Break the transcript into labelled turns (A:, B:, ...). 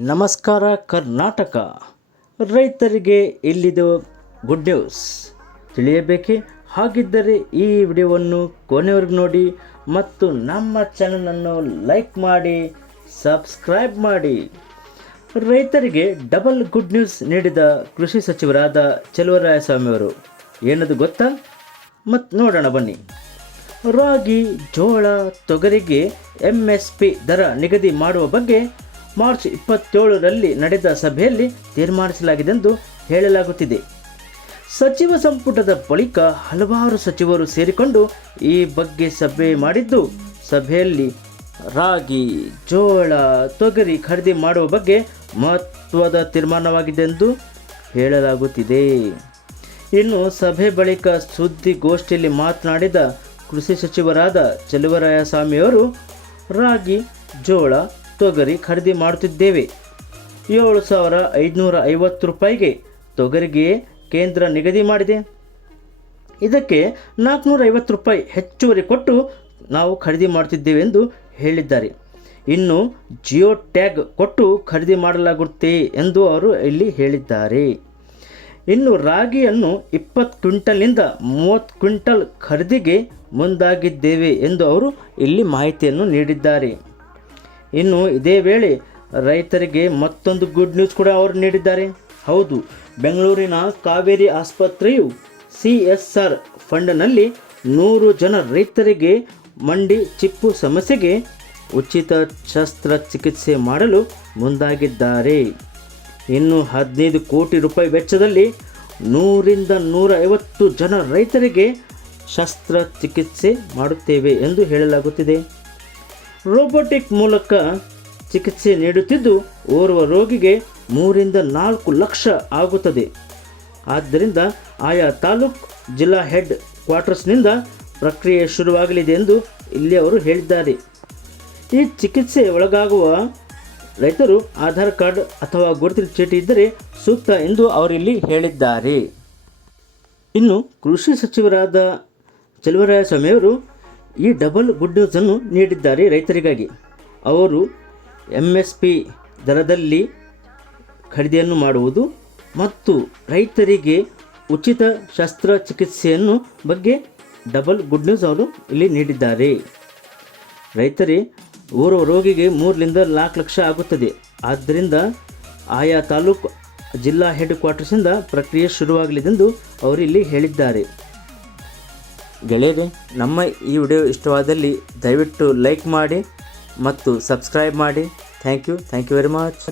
A: ನಮಸ್ಕಾರ ಕರ್ನಾಟಕ. ರೈತರಿಗೆ ಇಲ್ಲಿದು ಗುಡ್ ನ್ಯೂಸ್ ತಿಳಿಯಬೇಕೆ? ಹಾಗಿದ್ದರೆ ಈ ವಿಡಿಯೋವನ್ನು ಕೊನೆವರೆಗೂ ನೋಡಿ ಮತ್ತು ನಮ್ಮ ಚಾನಲನ್ನು ಲೈಕ್ ಮಾಡಿ ಸಬ್ಸ್ಕ್ರೈಬ್ ಮಾಡಿ. ರೈತರಿಗೆ ಡಬಲ್ ಗುಡ್ ನ್ಯೂಸ್ ನೀಡಿದ ಕೃಷಿ ಸಚಿವರಾದ ಚಲುವರಾಯಸ್ವಾಮಿಯವರು ಏನದು ಗೊತ್ತಾ? ಮತ್ತು ನೋಡೋಣ ಬನ್ನಿ. ರಾಗಿ, ಜೋಳ, ತೊಗರಿಗೆ ಎಂ ಎಸ್ ಪಿ ದರ ನಿಗದಿ ಮಾಡುವ ಬಗ್ಗೆ ಮಾರ್ಚ್ ಇಪ್ಪತ್ತೇಳರಲ್ಲಿ ನಡೆದ ಸಭೆಯಲ್ಲಿ ತೀರ್ಮಾನಿಸಲಾಗಿದೆಂದು ಹೇಳಲಾಗುತ್ತಿದೆ. ಸಚಿವ ಸಂಪುಟದ ಬಳಿಕ ಹಲವಾರು ಸಚಿವರು ಸೇರಿಕೊಂಡು ಈ ಬಗ್ಗೆ ಸಭೆ ಮಾಡಿದ್ದು, ಸಭೆಯಲ್ಲಿ ರಾಗಿ, ಜೋಳ, ತೊಗರಿ ಖರೀದಿ ಮಾಡುವ ಬಗ್ಗೆ ಮಹತ್ವದ ತೀರ್ಮಾನವಾಗಿದೆ ಎಂದು ಹೇಳಲಾಗುತ್ತಿದೆ. ಇನ್ನು ಸಭೆ ಬಳಿಕ ಸುದ್ದಿಗೋಷ್ಠಿಯಲ್ಲಿ ಮಾತನಾಡಿದ ಕೃಷಿ ಸಚಿವರಾದ ಚಲುವರಾಯಸ್ವಾಮಿಯವರು, ರಾಗಿ, ಜೋಳ ತೊಗರಿ ಖರೀದಿ ಮಾಡುತ್ತಿದ್ದೇವೆ. ಏಳು ಸಾವಿರ ಐದುನೂರ ಐವತ್ತು ರೂಪಾಯಿಗೆ ತೊಗರಿಗೆ ಕೇಂದ್ರ ನಿಗದಿ ಮಾಡಿದೆ. ಇದಕ್ಕೆ ನಾಲ್ಕುನೂರ ಐವತ್ತು ರೂಪಾಯಿ ಹೆಚ್ಚುವರಿ ಕೊಟ್ಟು ನಾವು ಖರೀದಿ ಮಾಡುತ್ತಿದ್ದೇವೆ ಎಂದು ಹೇಳಿದ್ದಾರೆ. ಇನ್ನು ಜಿಯೋ ಟ್ಯಾಗ್ ಕೊಟ್ಟು ಖರೀದಿ ಮಾಡಲಾಗುತ್ತೆ ಎಂದು ಅವರು ಇಲ್ಲಿ ಹೇಳಿದ್ದಾರೆ. ಇನ್ನು ರಾಗಿಯನ್ನು ಇಪ್ಪತ್ತು ಕ್ವಿಂಟಲ್ನಿಂದ ಮೂವತ್ತು ಕ್ವಿಂಟಲ್ ಖರೀದಿಗೆ ಮುಂದಾಗಿದ್ದೇವೆ ಎಂದು ಅವರು ಇಲ್ಲಿ ಮಾಹಿತಿಯನ್ನು ನೀಡಿದ್ದಾರೆ. ಇನ್ನು ಇದೇ ವೇಳೆ ರೈತರಿಗೆ ಮತ್ತೊಂದು ಗುಡ್ ನ್ಯೂಸ್ ಕೂಡ ಅವರು ನೀಡಿದ್ದಾರೆ. ಹೌದು, ಬೆಂಗಳೂರಿನ ಕಾವೇರಿ ಆಸ್ಪತ್ರೆಯು ಸಿ ಎಸ್ ಆರ್ ಫಂಡ್ನಲ್ಲಿ ನೂರು ಜನ ರೈತರಿಗೆ ಮಂಡಿ ಚಿಪ್ಪು ಸಮಸ್ಯೆಗೆ ಉಚಿತ ಶಸ್ತ್ರಚಿಕಿತ್ಸೆ ಮಾಡಲು ಮುಂದಾಗಿದ್ದಾರೆ. ಇನ್ನು ಹದಿನೈದು ಕೋಟಿ ರೂಪಾಯಿ ವೆಚ್ಚದಲ್ಲಿ ನೂರಿಂದ ನೂರ ಐವತ್ತು ಜನ ರೈತರಿಗೆ ಶಸ್ತ್ರಚಿಕಿತ್ಸೆ ಮಾಡುತ್ತೇವೆ ಎಂದು ಹೇಳಲಾಗುತ್ತಿದೆ. ರೋಬೋಟಿಕ್ ಮೂಲಕ ಚಿಕಿತ್ಸೆ ನೀಡುತ್ತಿದ್ದು, ಓರ್ವ ರೋಗಿಗೆ ಮೂರಿಂದ ನಾಲ್ಕು ಲಕ್ಷ ಆಗುತ್ತದೆ. ಆದ್ದರಿಂದ ಆಯಾ ತಾಲೂಕ್ ಜಿಲ್ಲಾ ಹೆಡ್ ಕ್ವಾರ್ಟರ್ಸ್ನಿಂದ ಪ್ರಕ್ರಿಯೆ ಶುರುವಾಗಲಿದೆ ಎಂದು ಇಲ್ಲಿ ಅವರು ಹೇಳಿದ್ದಾರೆ. ಈ ಚಿಕಿತ್ಸೆ ಒಳಗಾಗುವ ರೈತರು ಆಧಾರ್ ಕಾರ್ಡ್ ಅಥವಾ ಗುರುತಿನ ಚೀಟಿ ಇದ್ದರೆ ಸೂಕ್ತ ಎಂದು ಅವರಿಲ್ಲಿ ಹೇಳಿದ್ದಾರೆ. ಇನ್ನು ಕೃಷಿ ಸಚಿವರಾದ ಚಲುವರಾಯಸ್ವಾಮಿಯವರು ಈ ಡಬಲ್ ಗುಡ್ ನ್ಯೂಸನ್ನು ನೀಡಿದ್ದಾರೆ ರೈತರಿಗಾಗಿ. ಅವರು ಎಂ ಎಸ್ ಪಿ ದರದಲ್ಲಿ ಖರೀದಿಯನ್ನು ಮಾಡುವುದು ಮತ್ತು ರೈತರಿಗೆ ಉಚಿತ ಶಸ್ತ್ರಚಿಕಿತ್ಸೆಯನ್ನು ಬಗ್ಗೆ ಡಬಲ್ ಗುಡ್ ನ್ಯೂಸ್ ಅವರು ಇಲ್ಲಿ ನೀಡಿದ್ದಾರೆ. ರೈತರೇ ಓರ್ವ ರೋಗಿಗೆ ಮೂರರಿಂದ ನಾಲ್ಕು ಲಕ್ಷ ಆಗುತ್ತದೆ. ಆದ್ದರಿಂದ ಆಯಾ ತಾಲೂಕು ಜಿಲ್ಲಾ ಹೆಡ್ ಕ್ವಾರ್ಟರ್ಸಿಂದ ಪ್ರಕ್ರಿಯೆ ಶುರುವಾಗಲಿದೆಂದು ಅವರು ಇಲ್ಲಿ ಹೇಳಿದ್ದಾರೆ. ಗೆಳೆಯರೆ, ನಮ್ಮ ಈ ವಿಡಿಯೋ ಇಷ್ಟವಾದಲ್ಲಿ ದಯವಿಟ್ಟು ಲೈಕ್ ಮಾಡಿ ಮತ್ತು ಸಬ್ಸ್ಕ್ರೈಬ್ ಮಾಡಿ. Thank you thank you very much